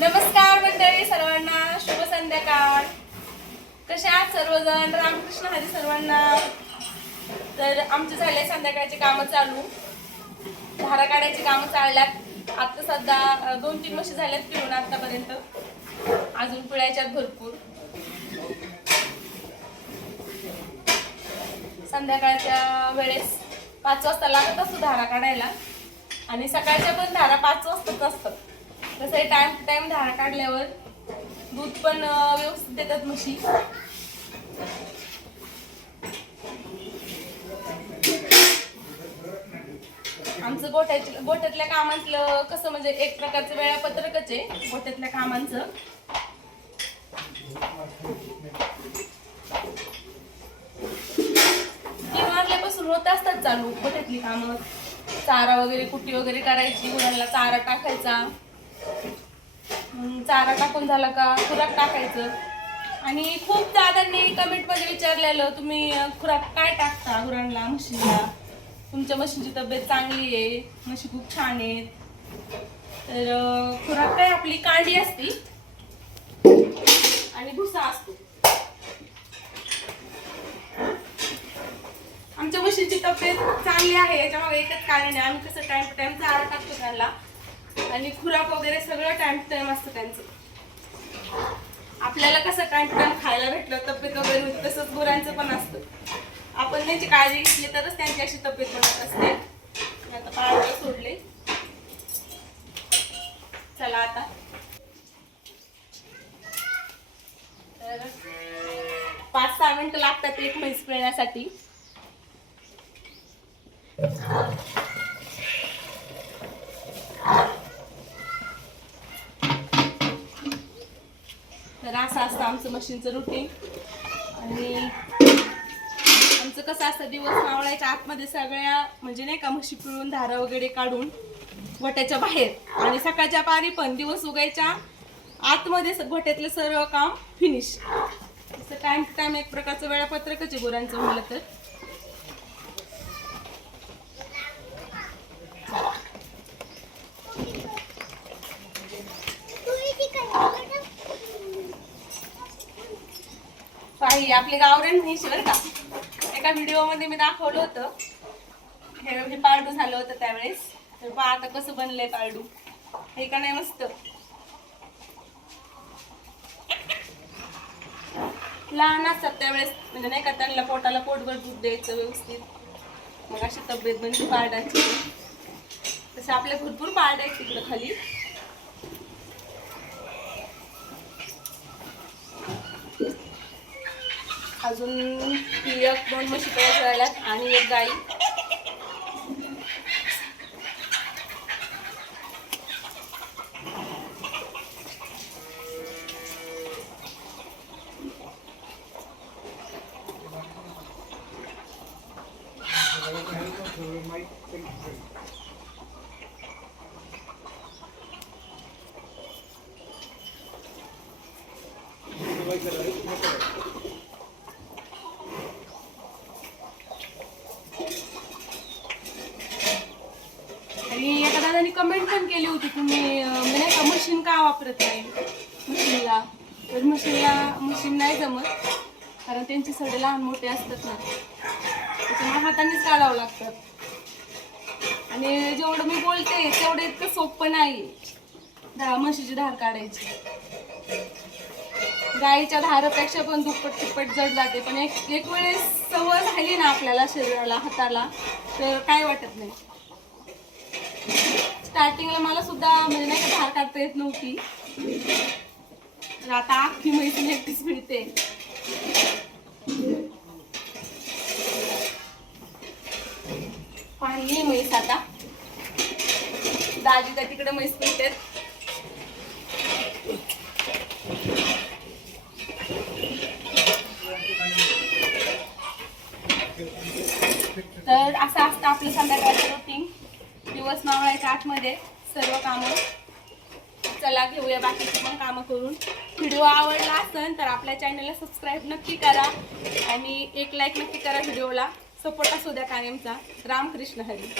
नमस्कार मंडळी सर्वांना शुभ संध्याकाळ. कसे आहात सर्वजण? रामकृष्ण हरी सर्वांना. तर आमचे झाले संध्याकाळची कामं चालू. धारा काढायची कामं चालल्यात. आता सध्या दोन तीन वर्ष झाल्यात पिळून आतापर्यंत. अजून पिळायच्यात भरपूर. संध्याकाळच्या वेळेस पाच वाजता लागत असतो धारा काढायला. आणि सकाळच्या पण धारा पाच वाजताच असतात. तसं आहे टाइम टू टाइम धारा काढल्यावर दूध पण व्यवस्थित देतात म्हशी. आमचं गोठ्याच्या गोठ्यातल्या कामातलं कसं म्हणजे एक प्रकारचं वेळापत्रकच आहे गोठ्यातल्या कामांचं. तीन वाजल्यापासून होत असतात चालू गोठ्यातली कामं. चारा वगैरे कुटी वगैरे करायची गुरांना चारा टाकायचा. चारा टाकून झाला का? खुराक टाकायचं. आणि खूप दादांनी कमेंटमध्ये विचारलेलं तुम्ही खुराक काय टाकता गुरांना म्हशीला? तुमच्या म्हशींची तब्येत चांगली आहे म्हशी खूप छान आहेत. तर खुराक काय आपली कांडी असती आणि भुसा असतो. आमच्या म्हशीची तब्येत चांगली आहे याच्यामागे एकच कारण आहे. आम्ही कसं टाइम टू टाइम चारा टाकतो त्यांना. आणि खुराक वगैरे सगळं टाइम टू टाइम असतं त्यांचं. आपल्याला कसं टाइम टू टाइम खायला भेटलं तब्येत वगैरे होती तसंच गुरांचं पण असतं. आपण त्यांची काळजी घेतली तरच त्यांची अशी तब्येत बनत असते. मी आता पाळायला सोडले. चला आता. तर पाच सहा मिनिटं लागतात एक म्हैस पिळण्यासाठी तर असं असतं आमचं मशीनचं रुटीन आणि आमचं कसं असतं दिवस मावळायच्या आतमध्ये सगळ्या म्हणजे नाही का म्हशी पिळून धारा वगैरे काढून गोट्याच्या बाहेर. आणि सकाळच्या पारी पण दिवस उगायच्या आतमध्ये स- सर्व काम फिनिश असं टाइम टू टाइम एक प्रकारचं वेळापत्रकच आहे गुरांचं म्हणलं तर. काही आपली गावरान म्हैस बरं का. एका व्हिडिओमध्ये मी दाखवलं होतं. हे हे पारडू झालं होतं त्यावेळेस. तर पहा आता कसं बनलंय पारडू. हे का नाही मस्त. लहान असतात त्यावेळेस म्हणजे नाही का त्यांना पोटाला पोटभर दूध द्यायचं व्यवस्थित. मग अशी तब्येत बनते पारडाची तसे आपल्या भरपूर पारड आहेत तिकडं खाली. अजून एक दोन म्हशी तयार राहिल्यात आणि एक गाई. आणि एका दादानी कमेंट पण केली होती तुम्ही. म्हणजे नाही का मशीन का वापरत नाही? मशीनला तर मशीनला मशीन नाही जमत. कारण त्यांची सडे लहान मोठे असतात ना. त्याच्यामुळे हातानेच काढावं लागतात आणि जेवढं मी बोलते तेवढं इतकं सोपं नाही. धा म्हशीची धार काढायची. गाईच्या धारापेक्षा पण दुप्पट तिप्पट जड जाते पण एक एक वेळेस सवय झाली ना आपल्याला शरीराला हाताला तर काय वाटत नाही. स्टार्टिंगला मला सुद्धा म्हणजे नाही का धार काढता येत नव्हती. तर आता अख्खी म्हैस एकटीच मिळते. पाहिली म्हैस आता. दाजी त्या तिकडे म्हैस मिळतात. तर असं असतं आपलं संध्याकाळचं रुटीन दिवस मावळायच्या आतमध्ये सर्व कामं. चला घेऊया बाकीची पण कामं करून. व्हिडिओ आवडला असेल तर आपल्या चॅनलला सबस्क्राईब नक्की करा आणि एक लाईक नक्की करा व्हिडिओला. सपोर्ट असू द्या कायमचा. रामकृष्ण हरी.